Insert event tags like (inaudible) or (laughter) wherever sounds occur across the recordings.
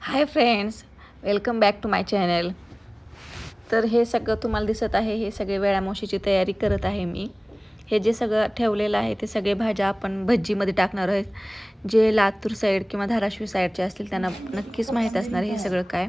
Hi friends welcome back to my channel. तर हे सगळं तुम्हाला दिसत आहे हे सगळे वेळामोशीची तयारी करत आहे मी. हे जे सगळं ठेवलेलं आहे ते सगळे भाज्या आपण भज्जीमध्ये टाकणार आहोत जे लातूर साईड किंवा धाराशिव साईडचे असतील त्यांना नक्कीच माहीत असणार हे सगळं काय.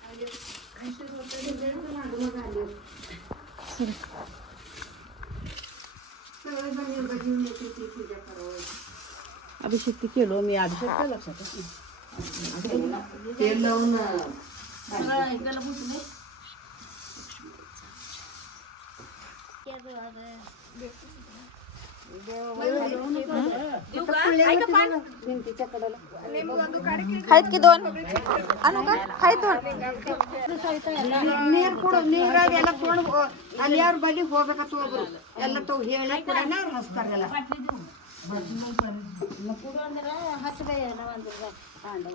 आंब्याची फुलं आलते म्हणून मी मोबाईल ऐक अभिषेक केलो मी अभिषेक काय लक्षात तेल लावून ಹಳದ್ಕಿ ನೀರ್ ಕೊಡು ನೀರಾಗ ಎಲ್ಲ ಕೊಡು ಅಲ್ಲಿ ಯಾರ ಬಲಿ ಹೋಗ್ಬೇಕತ್ತು ಒಬ್ರು ಎಲ್ಲ ತೋ ಹೇಳಿ ಕೊಡಣ ಅವ್ರು ಹಸ್ತಾರಲ್ಲ ಹಚ್ಚದೆ ಏನೋ ಅಂದ್ರೆ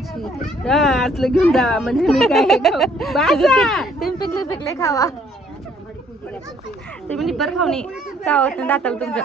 असलं घेऊन जावा म्हणजे मी काय खाऊ. तुम्ही पिकले पिकले खावा. तुम्ही निपर खाऊनी चावत नाही दाताला तुमच्या.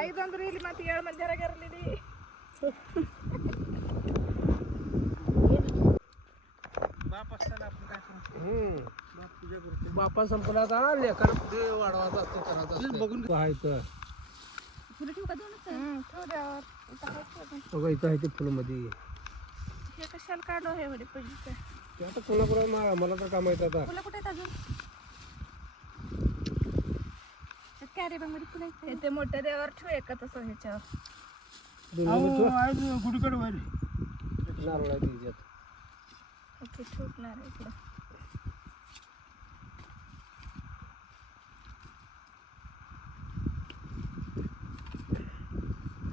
ಐದೊಂದು ಇಲ್ಲಿ ಮತ್ತೆ ಏಳು ಮಂದಿ ಇರಲಿ बापा संपला आता लेकर वाढवायचा असतो करायचा असतो बघून पाहायचं बघा इथं आहे ते फुलं मध्ये हे कशाला काढलो हे वडी पैसे ते आता कोणा कोणा मा- मला तर काय माहित आता फुलं कुठे आहेत अजून कॅरी बॅगमध्ये फुलं आहेत. हे ते मोठ्या देवावर ठेवू एका तसं ह्याच्यावर. गुडीकडे नारळ ओके ठेवणार आहे इकडं.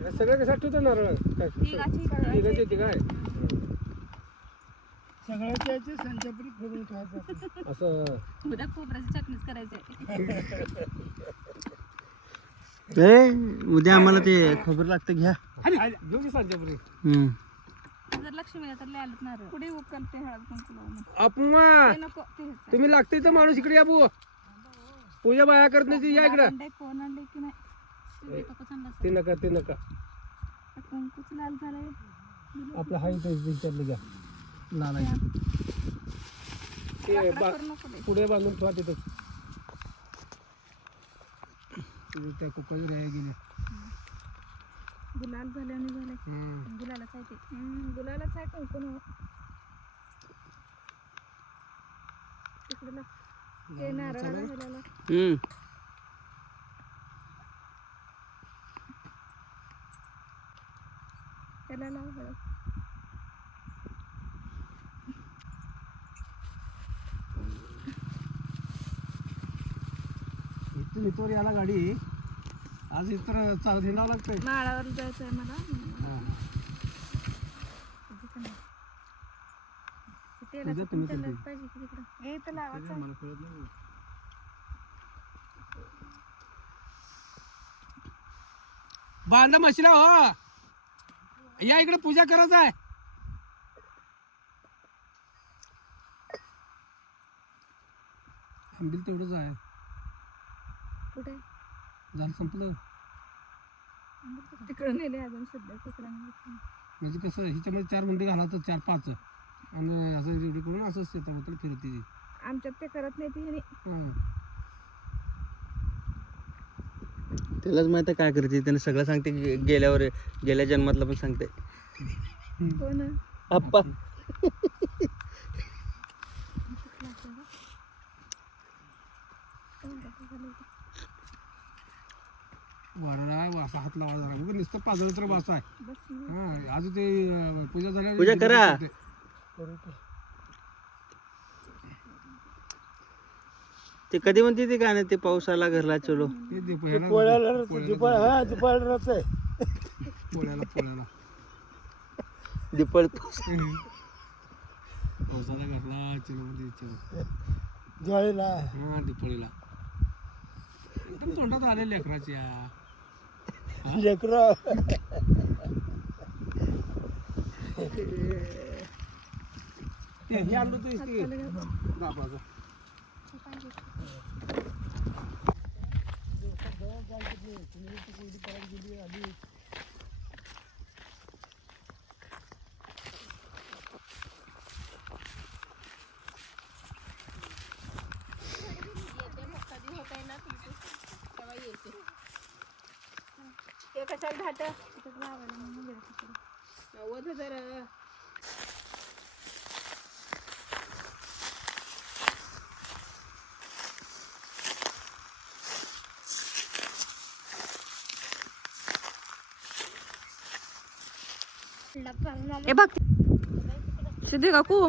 हे सगळं कशात ठेवतो नारळ? काय? तिघाचे ते काय? असं. उद्या खोबऱ्याची चटणीच करायची (laughs) उद्या आम्हाला ते खबर लागतं घ्या. जर लक्ष्मी तर लय आलं नारळ पुढे हळद कुंकू अपुमा ते नको ते ह्याचं. तुम्ही लागते तर माणूस इकडे या बुवा पूजा बाया करत नाही ती या इकडं. अंडे कोण आणले की नाही? ते नका ते नका. कुंकूच लाल झालंय. आपलं हाय ते विचारलं घ्या. लाल आहे. ते बा- पुढे बांधून ठेवा तिथे. त्या कुकर राहायला गेले गुलाल झाले आणि झाले हम्म. गुलालाच आहे ते हम्म, गुलालाच आहे कुंकू नव्हं. तिकडे. ते नारळाला ह्याला लाव. हम्म त्याला लाव हळद. इथून इथवर याला गाडी. आज इतर चाल हिंडावं लागतंय. माळावर जायचं आहे मला. तेलाचं पूजा पण तुम्ही तेलात करते. पाहिजे की तिकडं? तर लावायचं आहे. मला कळत नाही. बांधा मशीला हो. या इकडे पूजा करायचं आहे आंबील तेवढंच आहे. कुठे? झालं संपलं. तिकडं नेले अजून सध्या तिकडं. म्हणजे कसं ह्याच्यामध्ये चार मुंडे घालायचं चार पाच. आणि असं रेडी करून असं शेतामध्ये फिरते ती. आमच्यात ते करत नाही ती ह्यानी. हां. त्यालाच माहीत आहे काय करते त्याने सगळं सांगते गे- गेल्यावर गेल्या जन्मातलं पण सांगते. हो ना. आप्पा. (laughs) वासा हात लावा जरा. उगाच नुसतं पाजळ तर वासा आहे. हा आज ते अं, पूजा पूजा करा. ते कधी म्हणते ते गाणं ते पाऊस आला घरला चलो. ते दे- ह्याला- पोळ्याला पोळ्याला पोळ्याला. दीपळ पावसाला घातला चलो मध्ये चलो. ज्वाळीला हा दिपळीला एकदम तोंडात आले लेकराच्या. लेकरा. ते हे घाट. तिकडे. वध जरा ए बघ. सिद्धी काकू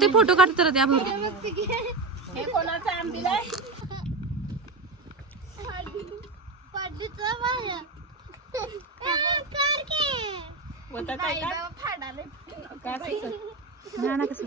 ते फोटो काढ तर त्या ना ना कसं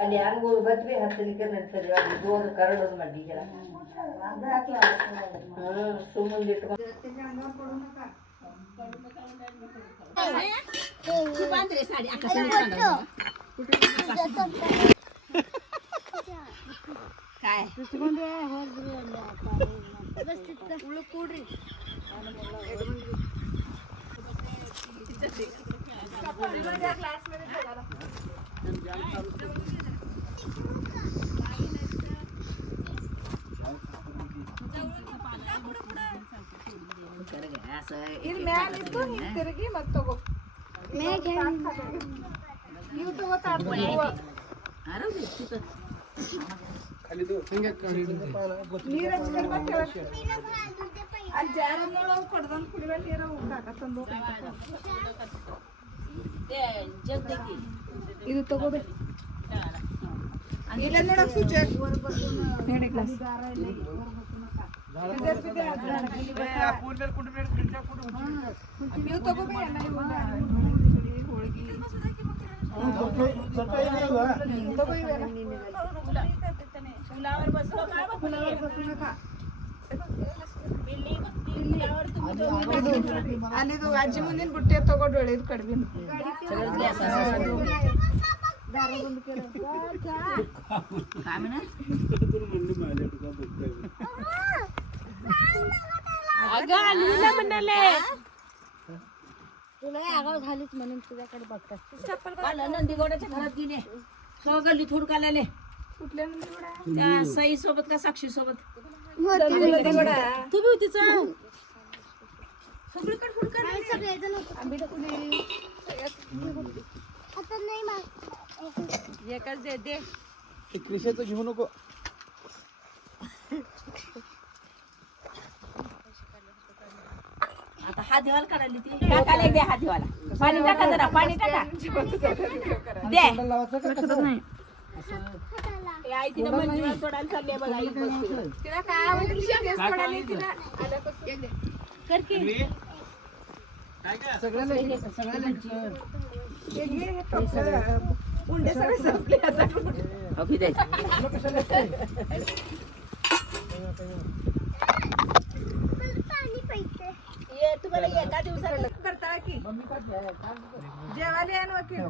ಅಲ್ಲಿ ಯಾರಿಗೂ ಬತ್ವಿ ಹತ್ತಲಿಕ್ಕೆ ನಡ್ಸರಿ ಅಲ್ಲಿ ಗೋದ ಕರಡೋದು ಮಡ್ಡಿಗೆ ಹ್ಮ್ ಸುಮ್ಮನೆ ಇಲ್ಲಿ ಮ್ಯಾಲ ಇತ್ತು ಹಿಂಗ್ ತಿರುಗಿ ಮತ್ ತಗೋ ಇವ್ ತಗೋತಾರ ನೀರ್ ಹಚ್ಕೊಂಡ್ ಬಾ ಕೆಳಗ್. ಅಲ್ಲಿ ಜಾರನ್ನೊಳಗ್ ಕೊಡ್ದಂಗ್ ಕುಡಿಯೋ ನೀರು ಕಾಕ ತಂದು ಇದು ತಗೋಬೇಕು ಇಲ್ಲ ನೋಡಕ್ ಸ್ವಿಚ್ ಹೇಳಿ ಗ್ಲಾಸ್ ನೀವು आणि तू आजी म्हणून बुट्टे येतो को डोळे कडवी झालीच म्हणून तुझ्याकडे बघतात. नंदीगोडाच्या घरात गेले. सगळं गल्ली थोडकाले कुठल्या नंदीगोडा? साई सोबत का साक्षी सोबत तू बी होतीच आंबीला कुणी? एकच दे दे. कृषीचं घेऊ नको. आता हा दिवाल काढायली ती टाकायला दे हा दिवाला. पाणी टाका जरा पाणी टाका. (laughs) दे. ए, आई तिनं मंजुळा सोडायला चालली आहे बघा. तिला काय आवडलं शेतीच पडायली तिला. आल्यापासून. कर की. घे, हे टोपलं. उंडे सगळे. संपले आता. अभि दे. ये तुम्हाला एका दिवसात करता की? जेवायला या ना वकील.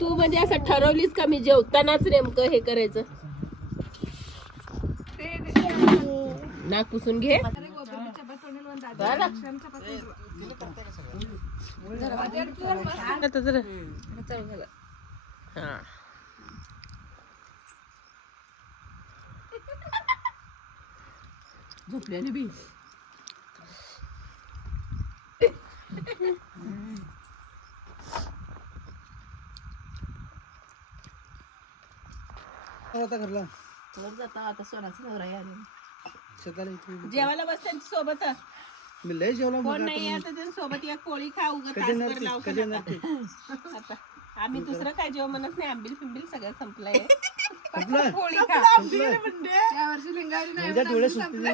तू म्हणजे असं ठरवलीस का मी जेवतानाच नेमकं हे करायचं? नाक पुसून घे. झोपल्याने बी. आता घरला. वर जाता आता सोनाचं नवरा आहे आणि. सकाळी इथे जेवायला बस त्यांच्यासोबत. मी लय जेवला कोण नाही आता त्यांच्यासोबत एक पोळी खा उगत कधी येणार ते? कधी येणार ते? आता आम्ही दुसरं काय जेव्हा म्हणत नाही आंबील फिंबील सगळं संपलंय. संपलं? पोळी खा. या वर्षी लिंगारी नाही उद्या डोळे सुटतील ना.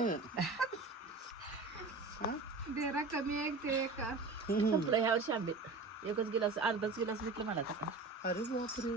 देरा कमी आहे ते एक. संपलं ह्या वर्षी आंबील. एकच गिलास अर्धाच गिलास घेतलं मला आता. अरे बापरे.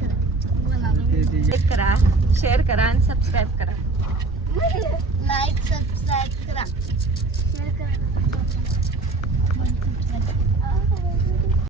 लाईक करा शेअर करा आणि सबस्क्राईब करा. लाईक सबस्क्राईब करा. शेअर करा.